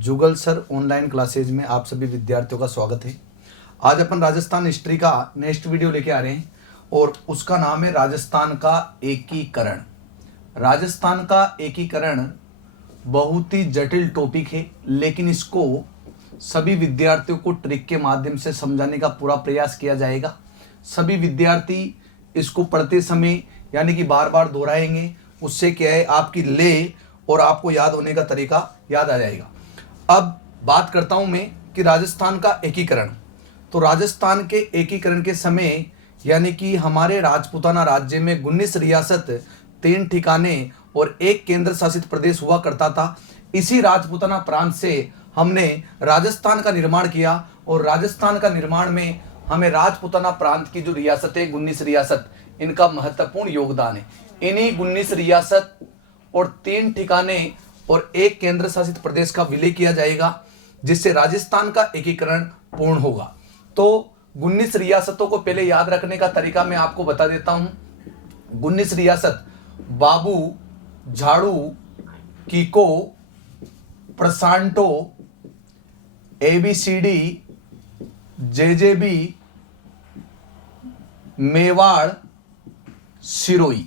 जुगल sir online classes में आप सभी विद्यार्थियों का स्वागत है। आज अपन राजस्थान हिस्ट्री का नेक्स्ट वीडियो लेके आ रहे हैं और उसका नाम है राजस्थान का एकीकरण। राजस्थान का एकीकरण बहुत ही जटिल टॉपिक है, लेकिन इसको सभी विद्यार्थियों को ट्रिक के माध्यम से समझाने का पूरा प्रयास किया जाएगा। सभी विद्यार्थी इसको पढ़ते समय यानी कि बार बार दोहराएंगे, उससे क्या है आपकी ले और आपको याद होने का तरीका याद आ जाएगा। अब बात करता हूं मैं कि राजस्थान का एकीकरण। तो राजस्थान के एकीकरण के समय यानी कि हमारे राजपूताना राज्य में 19 रियासत, 3 ठिकाने और 1 केंद्र शासित प्रदेश हुआ करता था। इसी राजपूताना प्रांत से हमने राजस्थान का निर्माण किया और राजस्थान का निर्माण में हमें राजपूताना प्रांत की जो रियासतें 19 रियासत, इनका महत्वपूर्ण योगदान है। इन्हीं 19 रियासत और 3 ठिकाने और 1 केंद्र शासित प्रदेश का विलय किया जाएगा, जिससे राजस्थान का एकीकरण पूर्ण होगा। तो 19 रियासतों को पहले याद रखने का तरीका मैं आपको बता देता हूं। 19 रियासत बाबू, झाड़ू, कीको, प्रसांटो, एबीसीडी, जेजेबी, मेवाड़, सिरोही,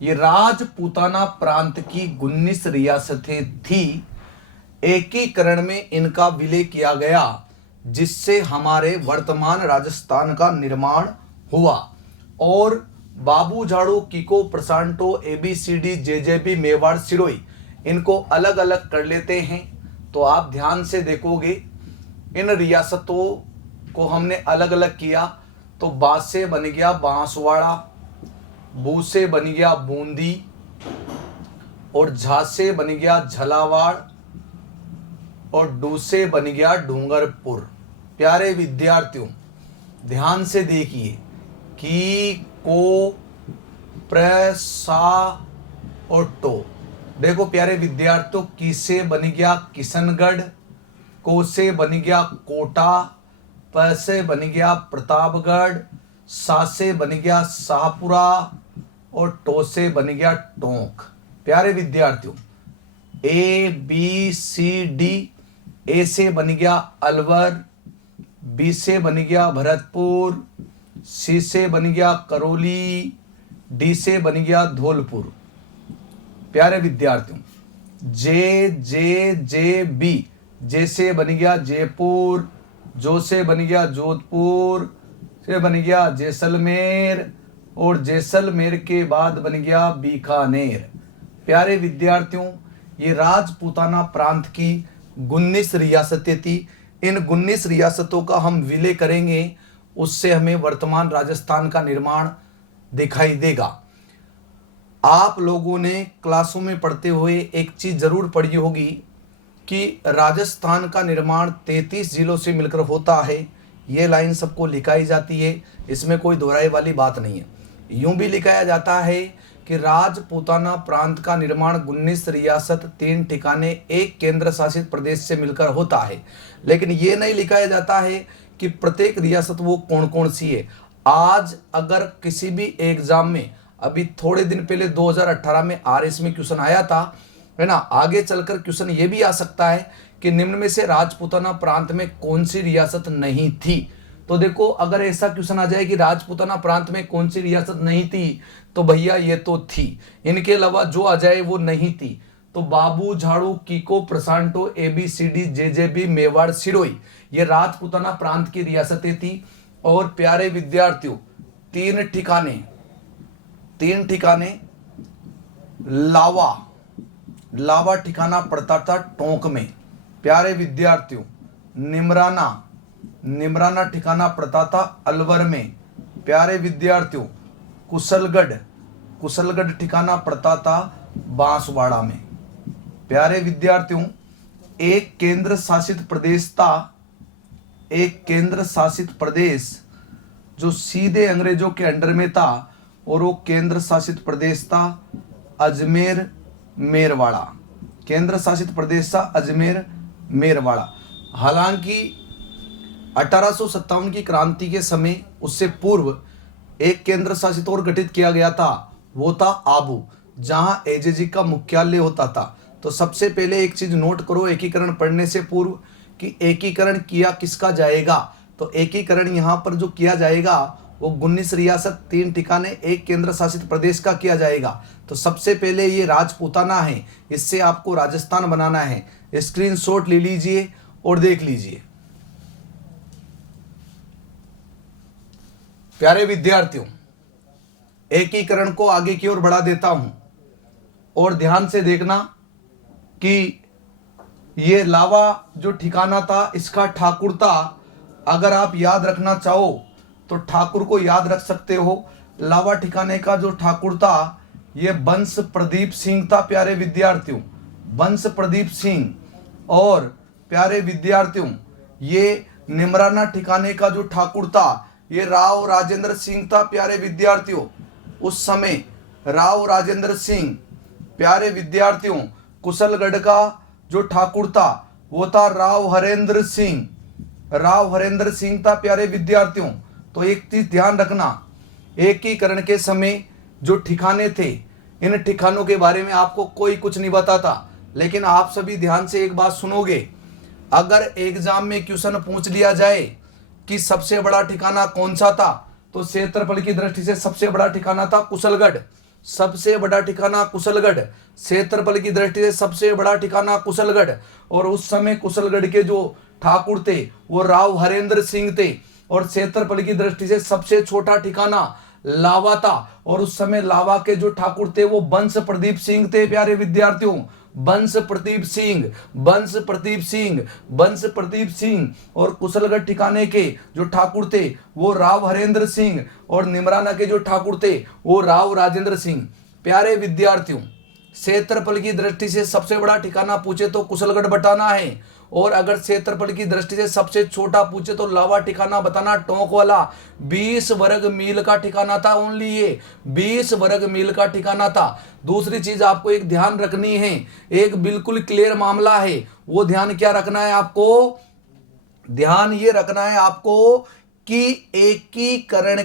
ये राजपूताना प्रांत की 19 रियासतें थी। एकीकरण में इनका विलय किया गया, जिससे हमारे वर्तमान राजस्थान का निर्माण हुआ। और बाबू, झाड़ू, कीको, प्रसांटो, एबीसीडी, जेजेबी, मेवाड़, सिरोही, इनको अलग अलग कर लेते हैं। तो आप ध्यान से देखोगे इन रियासतों को हमने अलग अलग किया। तो बा से बन गया बांसवाड़ा, बू से बन गया बूंदी और झा से बन गया झालावाड़ और डू से बन गया डूंगरपुर। प्यारे विद्यार्थियों, ध्यान से देखिए कि को, प्र, सा और टो। देखो प्यारे विद्यार्थियों, की से बन गया किशनगढ़, को से बन गया कोटा, प से बन गया प्रतापगढ़, सा से बन गया शाहपुरा और टो से बन गया टोंक। प्यारे विद्यार्थियों, ए बी सी डी, ए से बन गया अलवर, बी से बन गया भरतपुर, सी से बन गया करौली, डी से बन गया धौलपुर। प्यारे विद्यार्थियों, जे जे जे बी, जे से बन गया जयपुर, जो से बन गया जोधपुर, से बन गया जैसलमेर और जैसलमेर के बाद बन गया बीकानेर। प्यारे विद्यार्थियों, ये राजपूताना प्रांत की 19 रियासतें थी। इन 19 रियासतों का हम विलय करेंगे, उससे हमें वर्तमान राजस्थान का निर्माण दिखाई देगा। आप लोगों ने क्लासों में पढ़ते हुए एक चीज जरूर पढ़ी होगी कि राजस्थान का निर्माण 33 जिलों से मिलकर होता है। ये लाइन सबको लिखाई जाती है, इसमें कोई दोहराई वाली बात नहीं है। यूं भी लिखाया जाता है कि राजपूताना प्रांत का निर्माण 19 रियासत, 3 ठिकाने, 1 केंद्र शासित प्रदेश से मिलकर होता है। लेकिन ये नहीं लिखाया जाता है कि प्रत्येक रियासत वो कौन कौन सी है। आज अगर किसी भी एग्जाम में, अभी थोड़े दिन पहले 2018 में आरएस में क्वेश्चन आया था, है ना, आगे चलकर क्वेश्चन ये भी आ सकता है कि निम्न में से राजपूताना प्रांत में कौन सी रियासत नहीं थी। तो देखो, अगर ऐसा क्वेश्चन आ जाए कि राजपूताना प्रांत में कौन सी रियासत नहीं थी, तो भैया ये तो थी। इनके अलावा जो आ जाए वो नहीं थी। तो बाबू, झाड़ू, कीको, प्रसांटो, एबीसीडी, जेजेबी, मेवाड़, सिरोही, ये राजपूताना प्रांत की रियासतें थी। और प्यारे विद्यार्थियों, 3 ठिकाने लावा ठिकाना पड़ता था टोंक में। प्यारे विद्यार्थियों, निमराना ठिकाना पड़ता था अलवर में। प्यारे विद्यार्थियों, कुशलगढ़ ठिकाना पड़ता था बांसवाड़ा में। प्यारे विद्यार्थियों, एक केंद्र शासित प्रदेश जो सीधे अंग्रेजों के अंडर में था, और वो केंद्र शासित प्रदेश था अजमेर मेरवाड़ा। केंद्र शासित प्रदेश था अजमेर मेरवाड़ा। हालांकि 1857 की क्रांति के समय, उससे पूर्व एक केंद्र शासित और गठित किया गया था, वो था आबू, जहां एजेजी का मुख्यालय होता था। तो सबसे पहले एक चीज नोट करो एकीकरण पढ़ने से पूर्व कि एकीकरण किया किसका जाएगा। तो एकीकरण यहाँ पर जो किया जाएगा वो 19 रियासत 3 ठिकाने 1 केंद्र शासित प्रदेश का किया जाएगा। तो सबसे पहले ये राजपूताना है, इससे आपको राजस्थान बनाना है। स्क्रीनशॉट ले लीजिए और देख लीजिए। प्यारे विद्यार्थियों, एकीकरण को आगे की ओर बढ़ा देता हूं और ध्यान से देखना कि ये लावा जो ठिकाना था इसका ठाकुरता अगर आप याद रखना चाहो तो ठाकुर को याद रख सकते हो। लावा ठिकाने का जो ठाकुर था ये बंश प्रदीप सिंह था। प्यारे विद्यार्थियों, बंश प्रदीप सिंह। और प्यारे विद्यार्थियों, ये निमराना ठिकाने का जो ठाकुर था ये राव राजेंद्र सिंह था। प्यारे विद्यार्थियों, उस समय राव राजेंद्र सिंह। प्यारे विद्यार्थियों, कुशलगढ़ का जो ठाकुर था वो था राव हरेंद्र सिंह। राव हरेंद्र सिंह था। प्यारे विद्यार्थियों, तो एक चीज ध्यान रखना, एकीकरण के समय जो ठिकाने थे इन ठिकानों के बारे में आपको कोई कुछ नहीं बताता, लेकिन आप सभी ध्यान से एक बात सुनोगे। अगर एग्जाम में क्वेश्चन पूछ लिया जाए कि सबसे बड़ा ठिकाना कौन सा था, तो क्षेत्रफल की दृष्टि से सबसे बड़ा ठिकाना था कुशलगढ़। सबसे बड़ा ठिकाना कुशलगढ़, क्षेत्रफल की दृष्टि से सबसे बड़ा ठिकाना कुशलगढ़। और उस समय कुशलगढ़ के जो ठाकुर थे वो राव हरेंद्र सिंह थे। और क्षेत्रफल की दृष्टि से सबसे छोटा ठिकाना लावा था। और उस समय लावा के जो ठाकुर थे वो बंश प्रदीप सिंह थे। प्यारे विद्यार्थियों, बंश प्रदीप सिंह, बंश प्रदीप सिंह, बंश प्रदीप सिंह। और कुशलगढ़ ठिकाने के जो ठाकुर थे वो राव हरेंद्र सिंह। और निमराना के जो ठाकुर थे वो राव राजेंद्र सिंह। प्यारे विद्यार्थियों, क्षेत्रफल की दृष्टि से सबसे बड़ा ठिकाना पूछे तो कुशलगढ़ बताना है। और अगर क्षेत्रफल की दृष्टि से सबसे छोटा पूछे तो लावा ठिकाना बताना। टोंक वाला 20 वर्ग मील का ठिकाना था। ओनली ये 20 वर्ग मील का ठिकाना था। दूसरी चीज आपको एक ध्यान रखनी है, एक बिल्कुल क्लियर मामला है। वो ध्यान क्या रखना है आपको? ध्यान ये रखना है आपको कि एकीकरण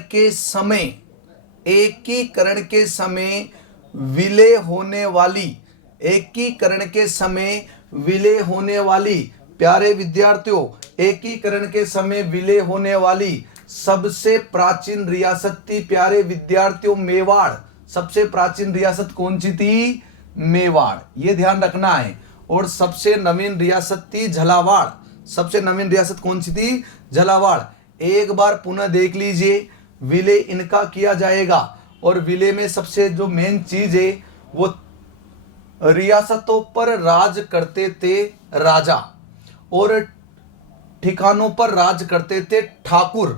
के समय विलय होने वाली, एकीकरण के समय विलय होने वाली, प्यारे विद्यार्थियों, एकीकरण के समय विलय होने वाली सबसे प्राचीन रियासत थी प्यारे विद्यार्थियों मेवाड़। सबसे प्राचीन रियासत कौन सी थी? मेवाड़, ये ध्यान रखना है। और सबसे नवीन रियासत थी झालावाड़। सबसे नवीन रियासत कौन सी थी? झालावाड़। एक बार पुनः देख लीजिए, विलय इनका किया जाएगा। और विलय में सबसे जो मेन चीज है वो रियासतों पर राज करते थे राजा और ठिकानों पर राज करते थे ठाकुर।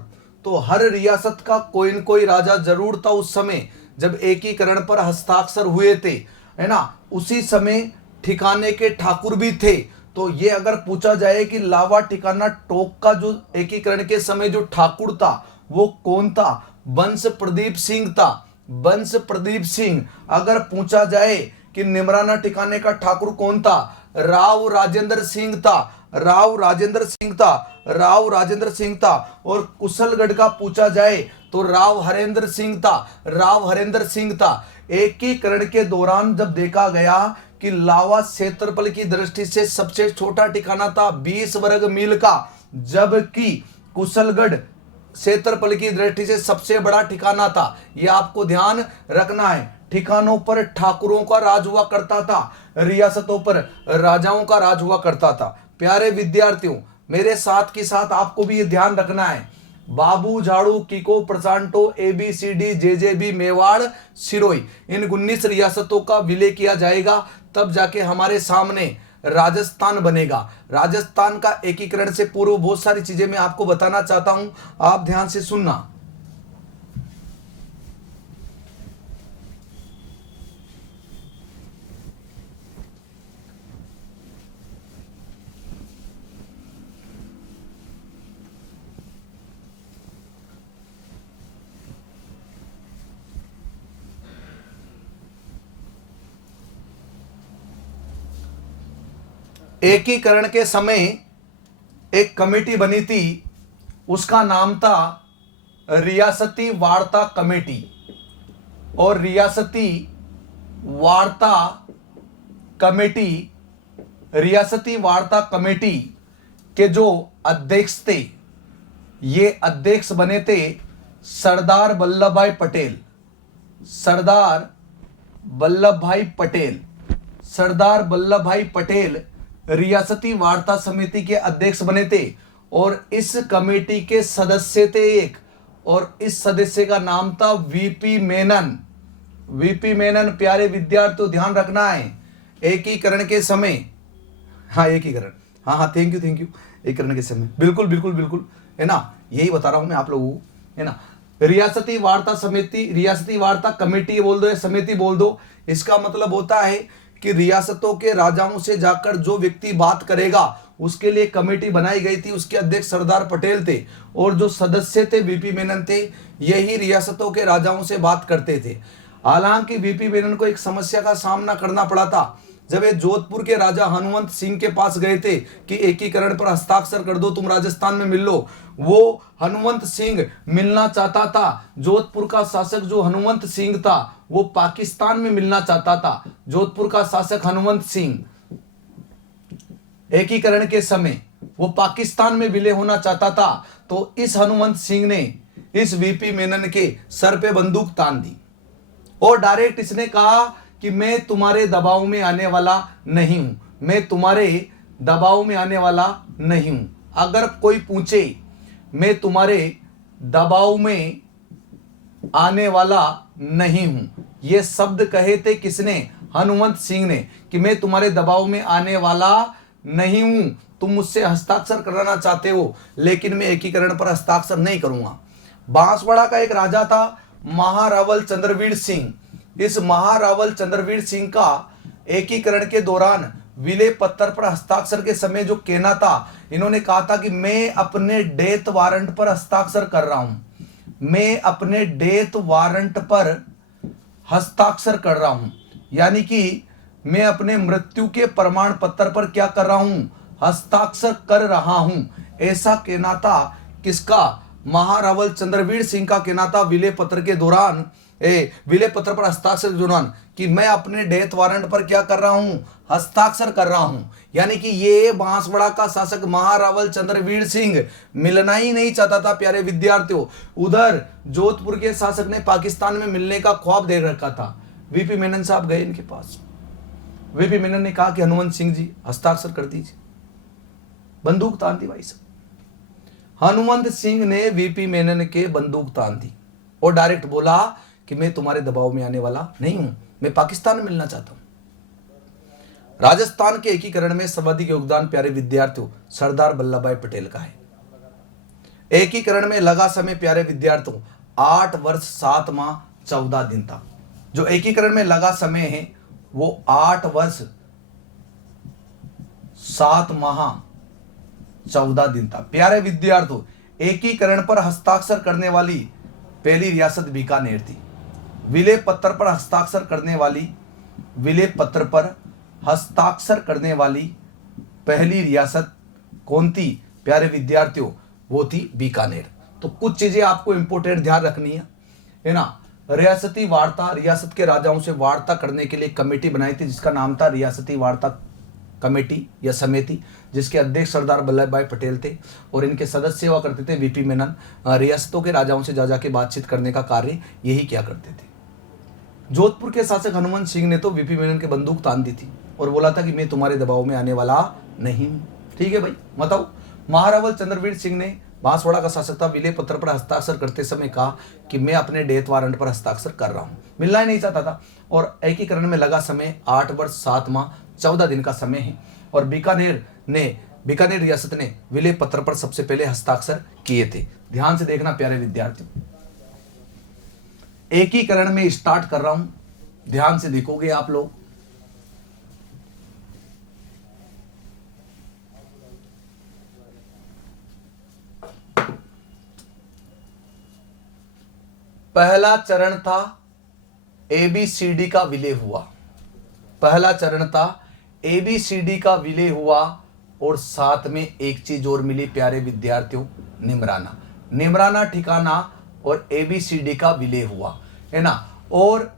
तो हर रियासत का कोई न कोई राजा जरूर था उस समय जब एकीकरण पर हस्ताक्षर हुए थे, है ना। उसी समय ठिकाने के ठाकुर भी थे। तो ये अगर पूछा जाए कि लावा ठिकाना टोक का जो एकीकरण के समय जो ठाकुर था वो कौन था? बंश प्रदीप सिंह था। बंश प्रदीप सिंह। अगर पूछा जाए कि निमराना ठिकाने का ठाकुर कौन था? राव राजेंद्र सिंह था। राव राजेंद्र सिंह था। राव राजेंद्र सिंह था। और कुशलगढ़ का पूछा जाए तो राव हरेंद्र सिंह था। राव हरेंद्र सिंह था। एकीकरण के दौरान जब देखा गया कि लावा क्षेत्रफल की दृष्टि से सबसे छोटा ठिकाना था 20 वर्ग मील का, जबकि कुशलगढ़ क्षेत्रफल की दृष्टि से सबसे बड़ा ठिकाना था। यह आपको ध्यान रखना है। ठिकानों पर ठाकुरों का राज हुआ करता था, रियासतों पर राजाओं का राज हुआ करता था। प्यारे विद्यार्थियों, मेरे साथ के साथ आपको भी ये ध्यान रखना है। बाबू, झाड़ू, किको, प्रशांटो, ABCD, JJB, मेवाड़, सिरोही, इन 19 रियासतों का विलय किया जाएगा, तब जाके हमारे सामने राजस्थान बनेगा। राजस्थान का एकीकरण से पूर्व बहुत सारी चीजें मैं आपको बताना चाहता हूं, आप ध्यान से सुनना। एकीकरण के समय एक कमेटी बनी थी, उसका नाम था रियासती वार्ता कमेटी। और रियासती वार्ता कमेटी रियासती वार्ता कमेटी के जो अध्यक्ष थे, ये अध्यक्ष बने थे सरदार वल्लभ भाई पटेल। सरदार वल्लभ भाई पटेल, सरदार वल्लभ भाई पटेल रियासती वार्ता समिति के अध्यक्ष बने थे और इस कमेटी के सदस्य थे एक, और इस सदस्य का नाम था वीपी मेनन। वीपी मेनन प्यारे विद्यार्थियों ध्यान रखना है, एकीकरण के समय, हाँ एकीकरण, हाँ थैंक यू एकीकरण के समय, बिल्कुल बिल्कुल बिल्कुल, है ना, यही बता रहा हूं मैं आप लोगों को, है ना। रियासती वार्ता समिति, रियासती वार्ता कमेटी बोल दो या समिति बोल दो, इसका मतलब होता है कि रियासतों के राजाओं से जाकर जो व्यक्ति बात करेगा उसके लिए कमेटी बनाई गई थी। उसके अध्यक्ष सरदार पटेल थे और जो सदस्य थे वीपी मेनन थे, यही रियासतों के राजाओं से बात करते थे। हालांकि वीपी मेनन को एक समस्या का सामना करना पड़ा था। जब ये जोधपुर के राजा हनुमंत सिंह के पास गए थे कि एकीकरण पर हस्ताक्षर कर दो, तुम राजस्थान में मिल लो, वो हनुमंत सिंह मिलना चाहता था। जोधपुर का शासक जो हनुमंत सिंह था वो पाकिस्तान में मिलना चाहता था। जोधपुर का शासक हनुमंत सिंह एकीकरण के समय वो पाकिस्तान में विलय होना चाहता था। तो इस हनुमंत सिंह ने इस वीपी मेनन के सर पे बंदूक तान दी और डायरेक्ट इसने कहा कि मैं तुम्हारे दबाव में आने वाला नहीं हूं, मैं तुम्हारे दबाव में आने वाला नहीं हूं। अगर कोई पूछे मैं तुम्हारे दबाव में आने वाला नहीं हूं, ये शब्द कहे थे किसने? हनुमंत सिंह ने, कि मैं तुम्हारे दबाव में आने वाला नहीं हूं, तुम मुझसे हस्ताक्षर कराना चाहते हो लेकिन मैं एकीकरण पर हस्ताक्षर नहीं करूंगा। बांसवाड़ा का एक राजा था महारावल चंद्रवीर सिंह। इस महारावल चंद्रवीर सिंह का एकीकरण के दौरान विलय पत्र पर हस्ताक्षर के समय जो कहना था, इन्होंने कहा था कि मैं अपने डेथ वारंट पर हस्ताक्षर कर रहा हूं, मैं अपने डेथ वारंट पर हस्ताक्षर कर रहा हूं, यानी कि मैं अपने मृत्यु के प्रमाण पत्र पर क्या कर रहा हूं? हस्ताक्षर कर रहा हूं। ऐसा कहना था किसका? महारावल चंद्रवीर सिंह का कहना था विलय पत्र के दौरान, विलय पत्र पर हस्ताक्षर के दौरान, कि मैं अपने डेथ वारंट पर क्या कर रहा हूं? हस्ताक्षर कर रहा हूं। यानी कि ये बांसवाड़ा का शासक महारावल चंद्रवीर सिंह मिलना ही नहीं चाहता था प्यारे विद्यार्थियों। उधर जोधपुर के शासक ने पाकिस्तान में मिलने का ख्वाब देख रखा था। वीपी मेनन साहब गए इनके पास, वीपी मेनन ने कहा कि हनुमंत सिंह जी हस्ताक्षर कर दीजिए, बंदूक तान दी भाई साहब। हनुमंत सिंह ने वीपी मेनन के बंदूक तान दी और डायरेक्ट बोला कि मैं तुम्हारे दबाव में आने वाला नहीं हूं, मैं पाकिस्तान में मिलना चाहता हूं। राजस्थान के एकीकरण में सर्वाधिक योगदान प्यारे विद्यार्थियों सरदार वल्लभ भाई पटेल का है। एकीकरण में लगा समय प्यारे विद्यार्थियों 8 वर्ष 7 माह 14 दिन था। जो एकीकरण में लगा समय है वो 8 वर्ष 7 माह 14 दिन था। प्यारे विद्यार्थियों, एकीकरण पर हस्ताक्षर करने वाली पहली रियासत बीकानेर थी। विलय पत्र पर हस्ताक्षर करने वाली, विलय पत्र पर हस्ताक्षर करने वाली पहली रियासत कौन थी प्यारे विद्यार्थियों? वो थी बीकानेर। तो कुछ चीजें आपको इंपोर्टेंट ध्यान रखनी है ना। रियासती वार्ता, रियासत के राजाओं से वार्ता करने के लिए कमेटी बनाई थी जिसका नाम था रियासती वार्ता कमेटी या समिति, जिसके अध्यक्ष सरदार वल्लभ भाई पटेल थे और इनके सदस्य हुआ करते थे वीपी मेनन। रियासतों के राजाओं से जा जाके बातचीत करने का कार्य यही क्या करते थे। जोधपुर के शासक हनुमंत सिंह ने तो वीपी मेनन के बंदूक तान दी थी और बोला था कि मैं तुम्हारे दबाव में आने वाला नहीं हूं। ठीक है भाई, बताओ। महारावल चंद्रवीर सिंह ने, बांसवाड़ा का शासक था, विलय पत्र पर हस्ताक्षर करते समय कहा कि मैं अपने डेथ वारंट पर हस्ताक्षर कर रहा हूं, मिलना ही नहीं चाहता था। और एकीकरण में लगा समय 8 वर्ष 7 माह 14 दिन का समय है और बीकानेर रियासत ने विलय पत्र पर सबसे पहले हस्ताक्षर किए थे। ध्यान से देखना प्यारे विद्यार्थियों, एकीकरण में स्टार्ट कर रहा हूं, ध्यान से देखोगे आप लोग। पहला चरण था एबीसीडी का विलय हुआ, पहला चरण था एबीसीडी का विलय हुआ और साथ में एक चीज और मिली प्यारे विद्यार्थियों, निमराना। निमराना ठिकाना और एबीसीडी का विलय हुआ, है ना। और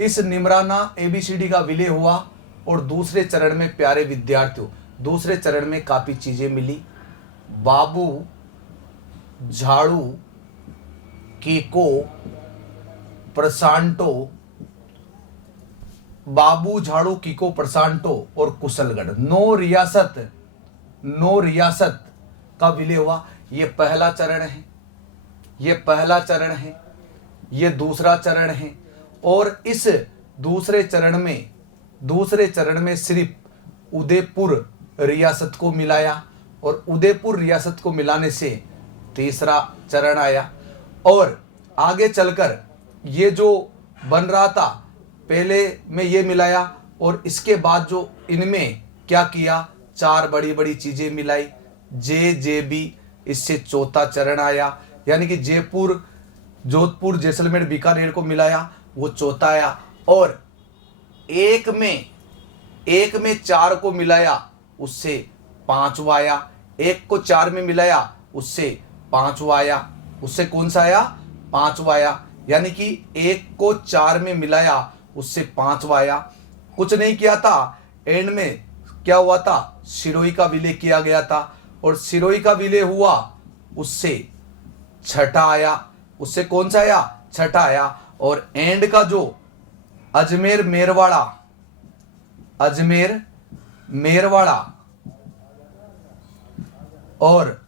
इस निमराना एबीसीडी का विलय हुआ और दूसरे चरण में प्यारे विद्यार्थियों, दूसरे चरण में काफी चीजें मिली। बाबू झाड़ू कीको प्रशांतो, बाबू झाड़ू कीको प्रशांतो और कुशलगढ़, 9 रियासत का विलय हुआ। ये पहला चरण है, ये पहला चरण है, ये दूसरा चरण है। और इस दूसरे चरण में सिर्फ उदयपुर रियासत को मिलाया और उदयपुर रियासत को मिलाने से तीसरा चरण आया। और आगे चलकर ये जो बन रहा था, पहले में ये मिलाया और इसके बाद जो इनमें क्या किया, 4 बड़ी बड़ी चीजें मिलाई, JJB, इससे चौथा चरण आया। यानी कि जयपुर, जोधपुर, जैसलमेर, बीकानेर को मिलाया, वो चौथा आया। और एक में 4 को मिलाया, उससे 5वां आया। एक को 4 में मिलाया, उससे 5वां आया। उससे कौन सा आया, 5वां आया। यानी कि 1 को 4 में मिलाया, उससे 5वां आया। कुछ नहीं किया था, एंड में क्या हुआ था, सिरोही का विलय किया गया था और सिरोही का विलय हुआ, उससे छठा आया। उससे कौन सा आया, छठा आया। और एंड का जो अजमेर मेरवाड़ा और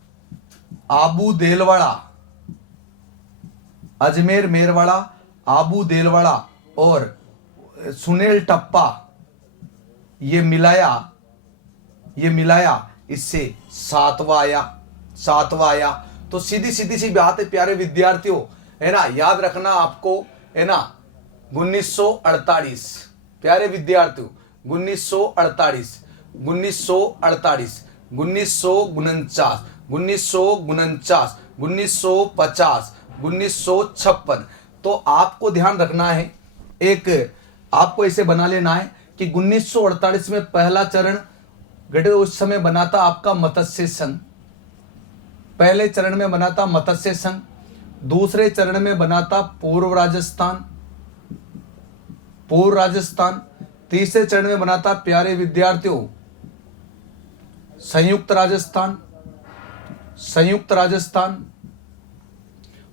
आबू देलवाड़ा, अजमेर मेरवाड़ा, आबू देलवाड़ा और सुनेल टप्पा, ये मिलाया, इससे 7वां आया। तो सीधी सी बात है प्यारे विद्यार्थियों, है ना, याद रखना आपको, है ना। 1948 प्यारे विद्यार्थियों, 1948, 1949, 1949, 1949, 1950, 1956। तो आपको ध्यान रखना है, एक आपको ऐसे बना लेना है कि 1948 में पहला चरण गठित उस समय बना था आपका मत्स्य संघ। पहले चरण में बना था मत्स्य संघ, दूसरे चरण में बना था पूर्व राजस्थान, तीसरे चरण में बना था प्यारे विद्यार्थियों संयुक्त राजस्थान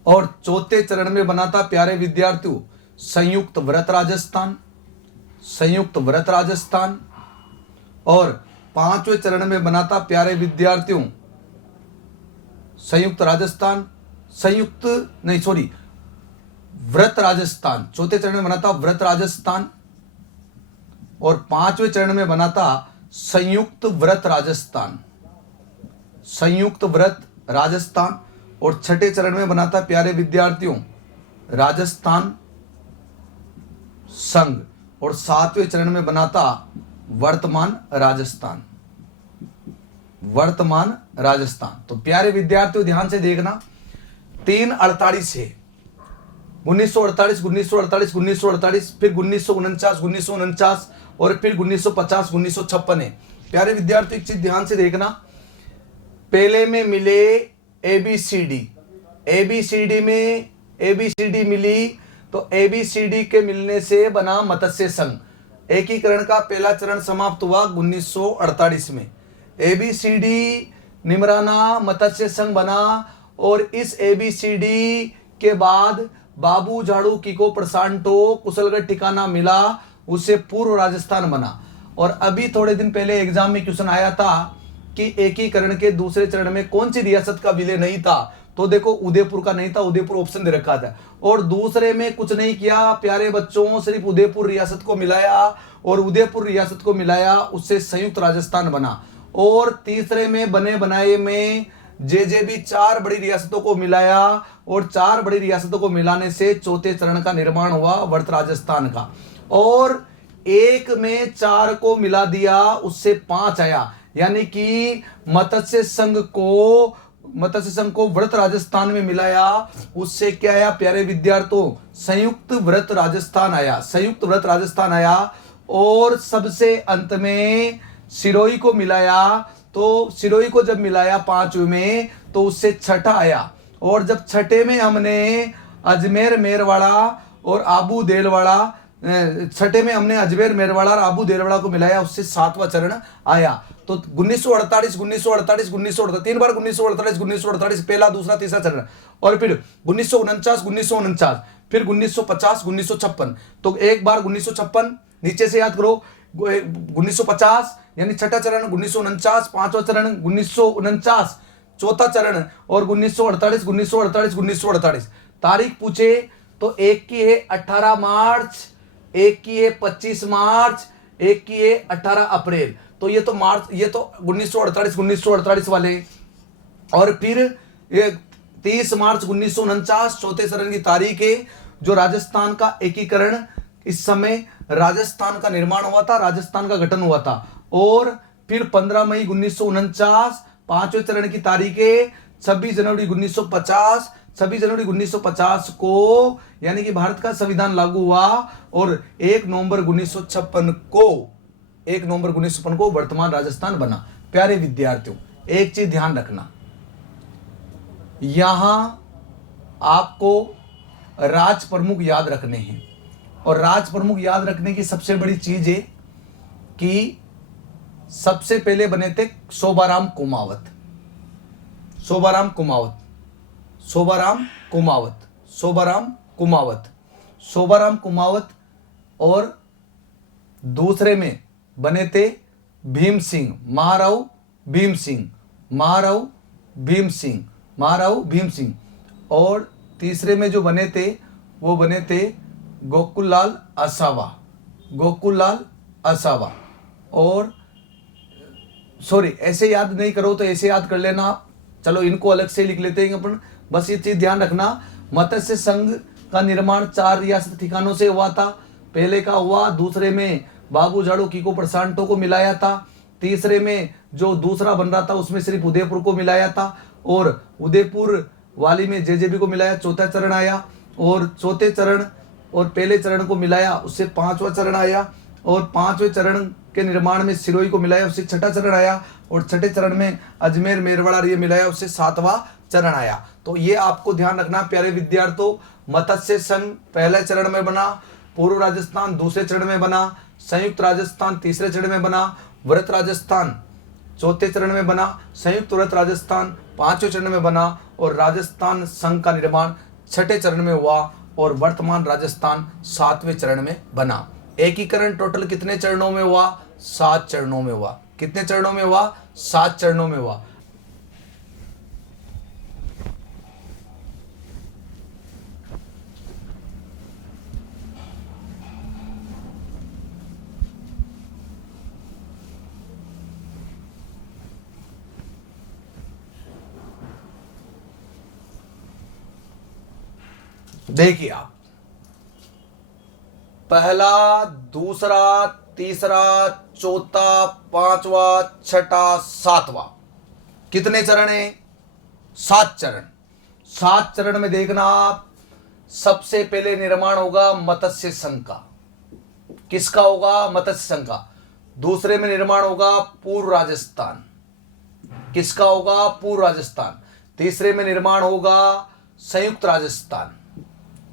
और चौथे चरण में बना था प्यारे विद्यार्थियों संयुक्त व्रत राजस्थान और पांचवें चरण में बना था प्यारे विद्यार्थियों व्रत राजस्थान। चौथे चरण में बना था व्रत राजस्थान और पांचवें चरण में बना था संयुक्त व्रत राजस्थान और छठे चरण में बना था प्यारे विद्यार्थियों राजस्थान संघ और सातवें चरण में बना था वर्तमान राजस्थान। तो प्यारे विद्यार्थियों ध्यान से देखना, 348 है, 1948, 1948, 1948, फिर 1949 और फिर 1950, 1956 है। प्यारे विद्यार्थियों एक चीज ध्यान से देखना, पहले में मिले एबीसीडी में एबीसीडी मिली, तो एबीसीडी के मिलने से बना मत्स्य संघ। एकीकरण का पहला चरण समाप्त हुआ 1948 में, एबीसीडी निमराना मत्स्य संघ बना और इस एबीसीडी के बाद बाबू झाड़ू कीको प्रशांतो कुशलगढ़ ठिकाना मिला, उससे पूर्व राजस्थान बना। और अभी थोड़े दिन पहले एग्जाम में क्वेश्चन आया था कि एकीकरण के दूसरे चरण में कौन सी रियासत का विलय नहीं था, तो देखो उदयपुर का नहीं था, उदयपुर ऑप्शन दे रखा था। और दूसरे में कुछ नहीं किया प्यारे बच्चों, सिर्फ उदयपुर रियासत को मिलाया और उदयपुर रियासत को मिलाया, उससे संयुक्त राजस्थान बना। और तीसरे में बने बनाए में जेजेबी 4 बड़ी रियासतों को मिलाया और 4 बड़ी रियासतों को मिलाने से चौथे चरण का निर्माण हुआ वर्त राजस्थान का। और एक में 4 को मिला दिया, उससे 5 आया, यानी कि मत्स्य संघ को व्रत राजस्थान में मिलाया, उससे क्या आया प्यारे विद्यार्थियों संयुक्त व्रत राजस्थान आया। और सबसे अंत में सिरोही को मिलाया, तो सिरोही को जब मिलाया 5वें में तो उससे छठा आया। और जब छठे में हमने अजमेर मेरवाड़ा और आबू देलवाड़ा छठे में हमने अजमेर मेरवाड़ा और आबू देरवाड़ा को मिलाया, उससे 7वां चरण आया। तो 1948 1948 1948 तीन बार 1948 1948 पहला दूसरा तीसरा चरण, और फिर 1949 1949, फिर 1950 1956। तो एक बार 1956 नीचे से याद करो, 1950 यानी छठा चरण, 1949 पांचवा चरण, 1949 चौथा चरण, और 1948 1948 1948। तारीख पूछे तो एक की है 18 मार्च, एक की है 25 मार्च, एक की है 18 अप्रैल। तो ये तो मार्च, ये तो 1948 वाले। और फिर ये 30 मार्च 1949 चौथे चरण की तारीख है, जो राजस्थान का एकीकरण, इस समय राजस्थान का निर्माण हुआ था, राजस्थान का गठन हुआ था। और फिर 15 मई 1949 पांचवें चरण की तारीख है। 26 जनवरी 1950, 26 जनवरी 1950 को यानी कि भारत का संविधान लागू हुआ, और 1 नवंबर 1956 को 1 नवंबर 1956 को वर्तमान राजस्थान बना। प्यारे विद्यार्थियों, एक चीज ध्यान रखना, यहां आपको राज प्रमुख याद रखने हैं, और राज प्रमुख याद रखने की सबसे बड़ी चीज है कि सबसे पहले बने थे शोभाराम कुमावत, शोभाराम कुमावत, शोभाराम कुमावत, शोभाराम कुमावत, शोभाराम कुमावत। और दूसरे में बने थे भीम सिंह, महाराव भीम सिंह, महाराव भीम सिंह, महाराव भीम सिंह। और तीसरे में जो बने थे वो बने थे गोकुललाल असावा, गोकुललाल असावा। और सॉरी, ऐसे याद नहीं करो तो ऐसे याद कर लेना, चलो इनको अलग से लिख लेते हैं अपन। बस ये चीज ध्यान रखना, मत्स्य संघ का निर्माण 4 रियासत ठिकानों से हुआ था। पहले का हुआ, दूसरे में बाबू झाड़ू कीको प्रशांतों को मिलाया था, तीसरे में जो दूसरा बन रहा था उसमें सिर्फ उदयपुर को मिलाया था, और उदयपुर वाली में जेजेबी को मिलाया, चौथा चरण आया। और चौथे चरण और पहले चरण को मिलाया, उससे 5वां चरण आया, और 5वें चरण के निर्माण में सिरोही को मिलाया, उससे 6ठा चरण आया, और 6ठे चरण में अजमेर मेरवाड़ा ये मिलाया, उससे 7वां चरण आया। तो ये आपको ध्यान रखना प्यारे विद्यार्थियों, मत्स्य संघ पहले चरण में बना, पूर्व राजस्थान दूसरे चरण में बना, संयुक्त राजस्थान तीसरे चरण में बना, व्रत राजस्थान चौथे चरण में बना, संयुक्त व्रत राजस्थान 5वें चरण में बना, और राजस्थान संघ का निर्माण 6ठे चरण में हुआ, और वर्तमान राजस्थान 7वें चरण में बना। एकीकरण टोटल कितने चरणों में हुआ? 7 चरणों में हुआ। कितने चरणों में हुआ? 7 चरणों में हुआ। देखिए आप, पहला, दूसरा, तीसरा, चौथा, 5वां, 6ठा, 7वां, कितने चरण है? 7 चरण। 7 चरण में देखना आप, सबसे पहले निर्माण होगा मत्स्य संघ का। किसका होगा? मत्स्य संघ का। दूसरे में निर्माण होगा पूर्व राजस्थान। किसका होगा? पूर्व राजस्थान। तीसरे में निर्माण होगा संयुक्त राजस्थान।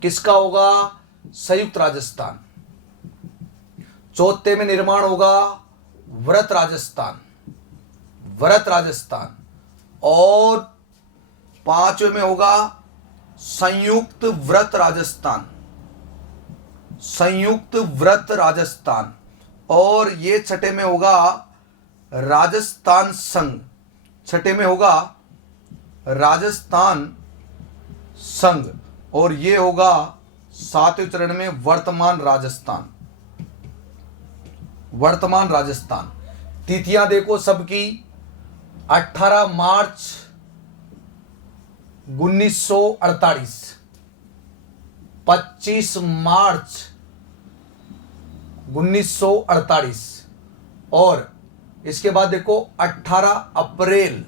किसका होगा? संयुक्त राजस्थान। चौथे में निर्माण होगा व्रत राजस्थान, व्रत राजस्थान। और 5वें में होगा संयुक्त व्रत राजस्थान, संयुक्त व्रत राजस्थान। और ये 6ठे में होगा राजस्थान संघ। 6ठे में होगा राजस्थान संघ, और ये होगा 7वें चरण में वर्तमान राजस्थान, वर्तमान राजस्थान। तिथियां देखो सबकी, 18 मार्च 1948, 25 मार्च 1948, और इसके बाद देखो 18 अप्रैल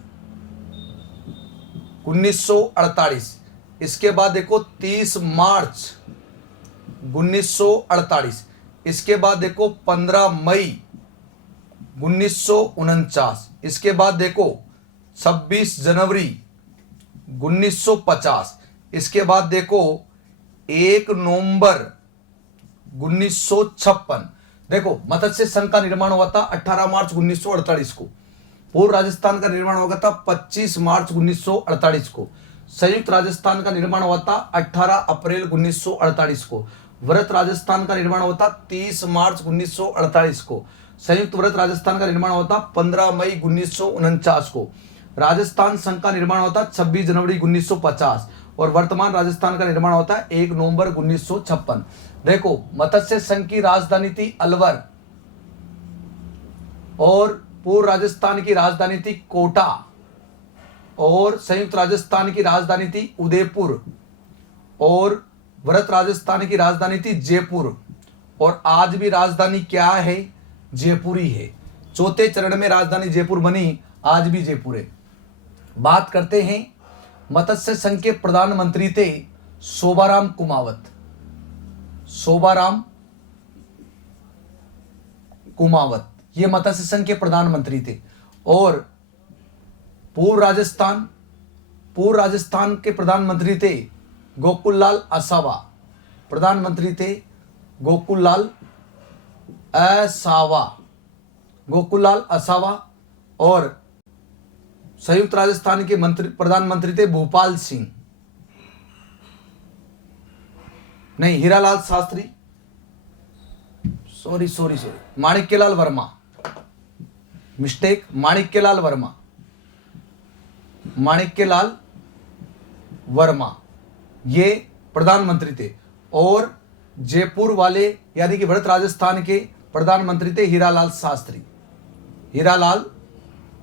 1948। इसके बाद देखो 30 मार्च 1948। इसके बाद देखो 15 मई 1949। इसके बाद देखो 26 जनवरी 1950। इसके बाद देखो 1 नवंबर 1956। देखो, मत्स्य संघ का निर्माण हुआ था 18 मार्च 1948 को। पूर्व राजस्थान का निर्माण हुआ था 25 मार्च 1948 को। संयुक्त राजस्थान का निर्माण हुआ था 18 अप्रैल 1948 को। वृहत राजस्थान का निर्माण हुआ था 30 मार्च 1948 को। संयुक्त वृहत राजस्थान का निर्माण हुआ था 15 मई 1949 को। राजस्थान संघ का निर्माण हुआ था 26 जनवरी 1950 और वर्तमान राजस्थान का निर्माण होता है 1 नवंबर 1956। देखो, मत्स्य संघ की राजधानी थी अलवर और पूर्व राजस्थान की राजधानी थी कोटा और संयुक्त राजस्थान की राजधानी थी उदयपुर और वृहत राजस्थान की राजधानी थी जयपुर और आज भी राजधानी क्या है? जयपुर ही है। चौथे चरण में राजधानी जयपुर बनी, आज भी जयपुर है। बात करते हैं, मत्स्य संघ के प्रधानमंत्री थे शोभाराम कुमावत। शोभाराम कुमावत ये मत्स्य संघ के प्रधानमंत्री थे। और पूर्व राजस्थान के प्रधानमंत्री थे गोकुललाल असावा। प्रधानमंत्री थे गोकुललाल असावा और संयुक्त राजस्थान के प्रधानमंत्री थे भूपाल सिंह, नहीं, हीरालाल शास्त्री, सॉरी, माणिक्यलाल वर्मा, मिस्टेक, माणिक्यलाल वर्मा ये प्रधानमंत्री थे। और जयपुर वाले यानी कि वृहत राजस्थान के प्रधानमंत्री थे हीरालाल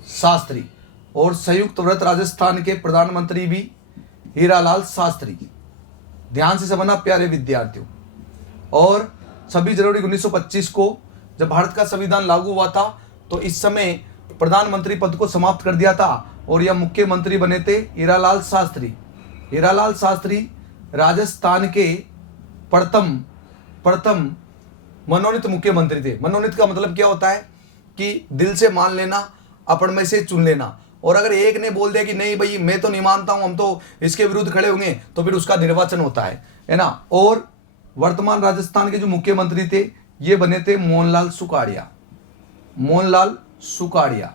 शास्त्री और संयुक्त वृहत राजस्थान के प्रधानमंत्री भी हीरालाल शास्त्री। ध्यान से समझना प्यारे विद्यार्थियों। और 26 जनवरी 1925 को जब भारत का संविधान लागू हुआ था तो इस समय प्रधानमंत्री पद को समाप्त कर दिया था और यह मुख्यमंत्री बने थे हीरालाल शास्त्री राजस्थान के प्रथम मनोनीत मुख्यमंत्री थे। मनोनीत का मतलब क्या होता है कि दिल से मान लेना, अपन में से चुन लेना। और अगर एक ने बोल दिया कि नहीं भाई मैं तो नहीं मानता हूं, हम तो इसके विरुद्ध खड़े होंगे, तो फिर उसका निर्वाचन होता है ना। और वर्तमान राजस्थान के जो मुख्यमंत्री थे ये बने थे मोहनलाल सुकाड़िया।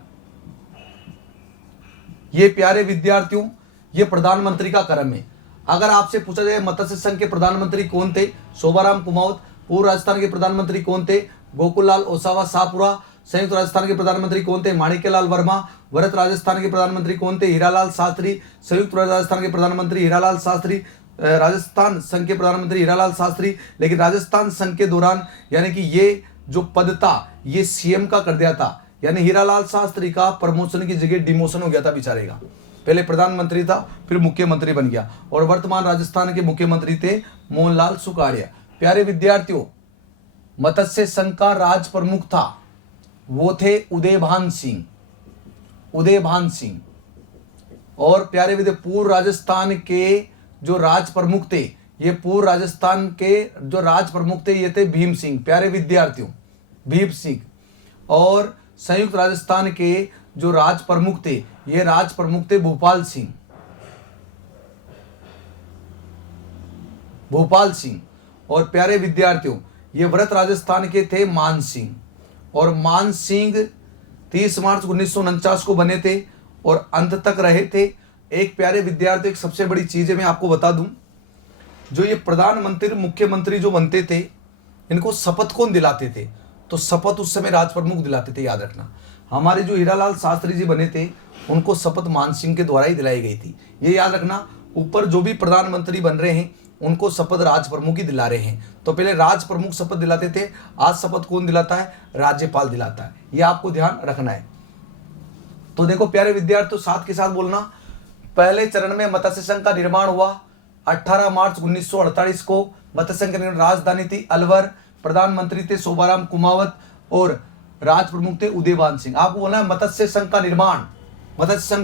ये प्यारे विद्यार्थियों, ये प्रधानमंत्री का क्रम है। अगर आपसे पूछा जाए मत्स्य संघ के प्रधानमंत्री कौन थे? शोभाराम कुमावत। पूर्व राजस्थान के प्रधानमंत्री कौन थे? गोकुललाल ओसावा शाहपुरा। संयुक्त राजस्थान के प्रधानमंत्री कौन थे? माणिक्यलाल वर्मा। वृहत राजस्थान के प्रधानमंत्री कौन थे? हीरालाल शास्त्री। संयुक्त राजस्थान के प्रधानमंत्री हीरालाल शास्त्री। राजस्थान संघ के प्रधानमंत्री हीरालाल शास्त्री। लेकिन राजस्थान संघ के दौरान यानी कि ये जो पद था ये सीएम का कर दिया था, यानी हीरालाल शास्त्री का प्रमोशन की जगह डिमोशन हो गया था बेचारे का। पहले प्रधानमंत्री था फिर मुख्यमंत्री बन गया और वर्तमान राजस्थान के मुख्यमंत्री थे मोहनलाल सुकाड़िया। प्यारे विद्यार्थियों, मत्स्य संघ का राज प्रमुख था वो थे उदयभान सिंह। और प्यारे विद्यार्थी, पूर्व राजस्थान के जो राज प्रमुख थे ये पूर्व राजस्थान के जो राज प्रमुख थे ये थे भीम सिंह। प्यारे विद्यार्थियों, भीम सिंह। और संयुक्त राजस्थान के जो राज प्रमुख थे ये राज प्रमुख थे भूपाल सिंह। और प्यारे विद्यार्थियों, ये वृहत राजस्थान के थे मान सिंह। और मान सिंह 30 मार्च 1949 को बने थे और अंत तक रहे थे। एक प्यारे विद्यार्थी, एक सबसे बड़ी चीज है मैं आपको बता दूं, जो ये प्रधानमंत्री मुख्यमंत्री जो बनते थे इनको शपथ कौन दिलाते थे? तो शपथ उस समय राज प्रमुख दिलाते थे, याद रखना। हमारे जो हीरालाल शास्त्री जी बने थे उनको शपथ मान सिंह के द्वारा ही दिलाई गई थी, ये याद रखना। ऊपर जो भी प्रधानमंत्री बन रहे हैं उनको शपथ राज प्रमुख ही दिला रहे हैं। तो पहले राज प्रमुख शपथ दिलाते थे, आज शपथ कौन दिलाता है? राज्यपाल दिलाता है। ये आपको ध्यान रखना है। तो देखो प्यारे विद्यार्थियों, साथ के साथ बोलना, पहले चरण में मत्स्य संघ का निर्माण हुआ 18 मार्च 1948 को। मत्स्य संघ की राजधानी थी अलवर, प्रधानमंत्री थे शोभाराम कुमावत और राज प्रमुख थे उदयभान सिंह। आपको बोलना है मत्स्य संघ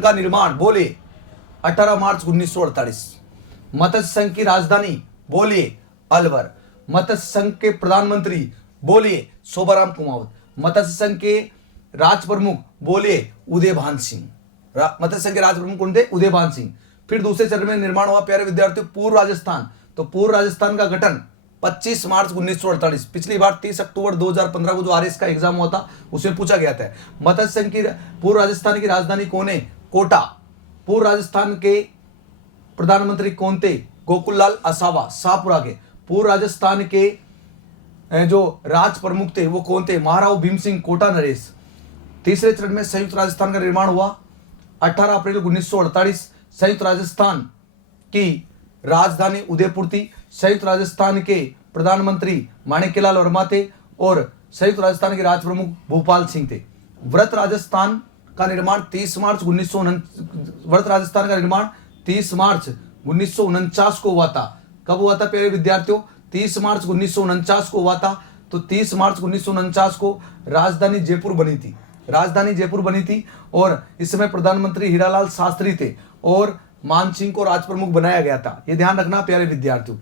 का निर्माण बोले 18 मार्च 1948। मत्स्य संघ की राजधानी बोलिए अलवर। मत्स्य संघ के प्रधानमंत्री बोलिए शोभाराम कुमावत। मत्स्य संघ के राज प्रमुख बोलिए उदयभान सिंह। मत्स्य संघ के राज प्रमुख कौन थे? उदयभान सिंह। फिर दूसरे चरण में निर्माण हुआ प्यारे विद्यार्थियों पूर्व राजस्थान। तो पूर्व राजस्थान का गठन 25 मार्च 1948। पिछली बार 30 अक्टूबर 2015 को जो आरएस का एग्जाम हुआ था उसमें पूछा गया था। मत्स्य संघ की पूर्व राजस्थान की राजधानी कौन है? कोटा। पूर्व राजस्थान के प्रधानमंत्री कौन थे? गोकुललाल असावा शाहपुरा के। पूर्व राजस्थान के जो राज प्रमुख थे वो कौन थे? महाराव भीम सिंह कोटा नरेश। तीसरे चरण में संयुक्त राजस्थान का निर्माण हुआ 18 अप्रैल 1948। संयुक्त राजस्थान की राजधानी उदयपुर थी। संयुक्त राजस्थान के प्रधानमंत्री माणिक्यलाल वर्मा थे और संयुक्त राजस्थान के राज प्रमुख भूपाल सिंह थे। व्रत राजस्थान का निर्माण 30 मार्च 1949 को हुआ था। कब हुआ था प्यारे विद्यार्थियों? 30 मार्च 1949 को हुआ था। तो 30 मार्च 1949 को राजधानी जयपुर बनी थी। राजधानी जयपुर बनी थी और इस समय प्रधानमंत्री हीरालाल शास्त्री थे और मान सिंह को राज प्रमुख बनाया गया था। ये ध्यान रखना प्यारे विद्यार्थियों।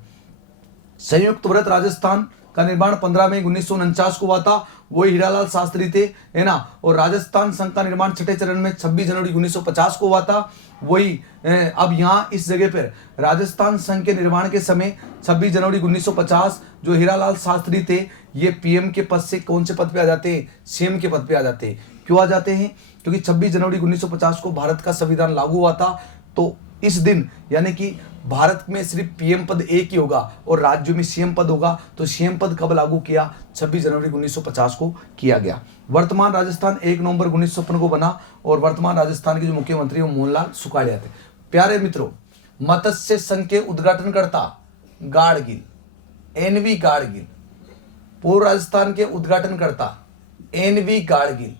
संयुक्त व्रत राजस्थान का निर्माण 15 मई 1949 को हुआ था। वो हीरालाल शास्त्री थे, है ना। और राजस्थान संघ का निर्माण छठे चरण में 26 जनवरी 1950 को हुआ था। वही अब यहाँ इस जगह पर राजस्थान संघ के निर्माण के समय 26 जनवरी 1950 जो हीरालाल शास्त्री थे ये पीएम के पद से कौन से पद पे आ जाते हैं? सीएम के पद पे आ जाते हैं। क्यों आ जाते हैं? क्योंकि 26 जनवरी 1950 को भारत का संविधान लागू हुआ था। तो इस दिन यानी कि भारत में सिर्फ पीएम पद एक ही होगा और राज्यों में सीएम पद होगा। तो सीएम पद कब लागू किया? 26 जनवरी 1950 को किया गया। वर्तमान राजस्थान 1 नवंबर 1956 को बना और वर्तमान राजस्थान के जो मुख्यमंत्री वो मोहनलाल सुखाड़िया थे। प्यारे मित्रों, मत्स्य संघ के उद्घाटनकर्ता गाडगिल, एनवी गाडगिल। पूर्व राजस्थान के उद्घाटनकर्ता एनवी गाडगिल।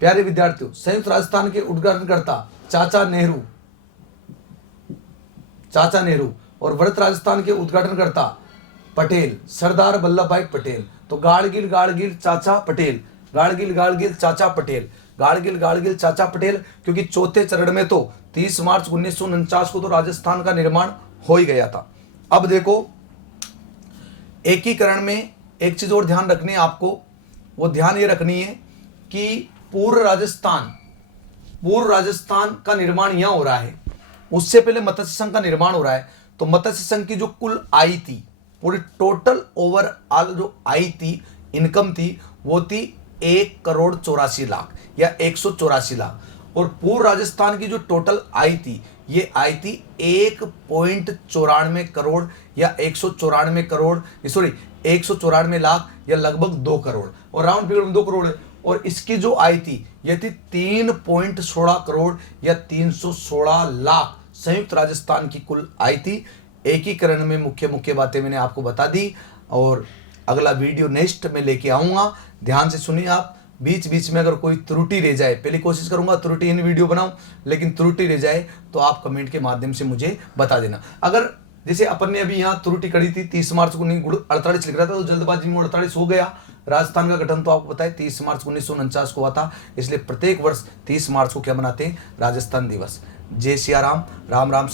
प्यारे विद्यार्थियों, संयुक्त राजस्थान के उद्घाटनकर्ता चाचा नेहरू और व्रत राजस्थान के उद्घाटनकर्ता पटेल, सरदार वल्लभ भाई पटेल। तो गाडगिल चाचा पटेल, गाडगिल चाचा पटेल, गाडगिल चाचा पटेल। क्योंकि चौथे चरण में तो 30 मार्च 1949 को तो राजस्थान का निर्माण हो ही गया था। अब देखो, एकीकरण में एक चीज और ध्यान रखनी है आपको, वो ध्यान ये रखनी है कि पूर्व राजस्थान का निर्माण यहां हो रहा है, उससे पहले मत्स्य संघ का निर्माण हो रहा है। तो मत्स्य संघ की जो कुल आय थी, पूरी टोटल ओवरऑल जो आय थी, इनकम थी, वो थी 1,84,00,000 या 184 लाख। और पूर्व राजस्थान की जो टोटल आय थी, ये आय थी 1.94 करोड़ या 194 लाख या लगभग 2 करोड़ और राउंड फिगर में 2 करोड़ है। और इसकी जो आय थी ये थी 3.16 करोड़ या 316 लाख। संयुक्त राजस्थान की कुल आय थी। एकीकरण में मुख्य बातें मैंने आपको बता दी और अगला वीडियो नेक्स्ट में लेके आऊंगा। ध्यान से सुनिए आप। बीच में अगर कोई त्रुटि रह जाए, पहले कोशिश करूंगा त्रुटि इन वीडियो बनाऊं, लेकिन त्रुटि रह जाए तो आप कमेंट के माध्यम से मुझे बता देना। अगर जैसे अपन ने अभी यहाँ त्रुटि करी थी 30 मार्च को 48 लिख रहा था तो जल्दबाजी में 48 हो गया। राजस्थान का गठन तो आपको पता है 30 मार्च 1949 को हुआ था, इसलिए प्रत्येक वर्ष 30 मार्च को क्या मनाते हैं? राजस्थान दिवस। जय सिया राम, राम राम।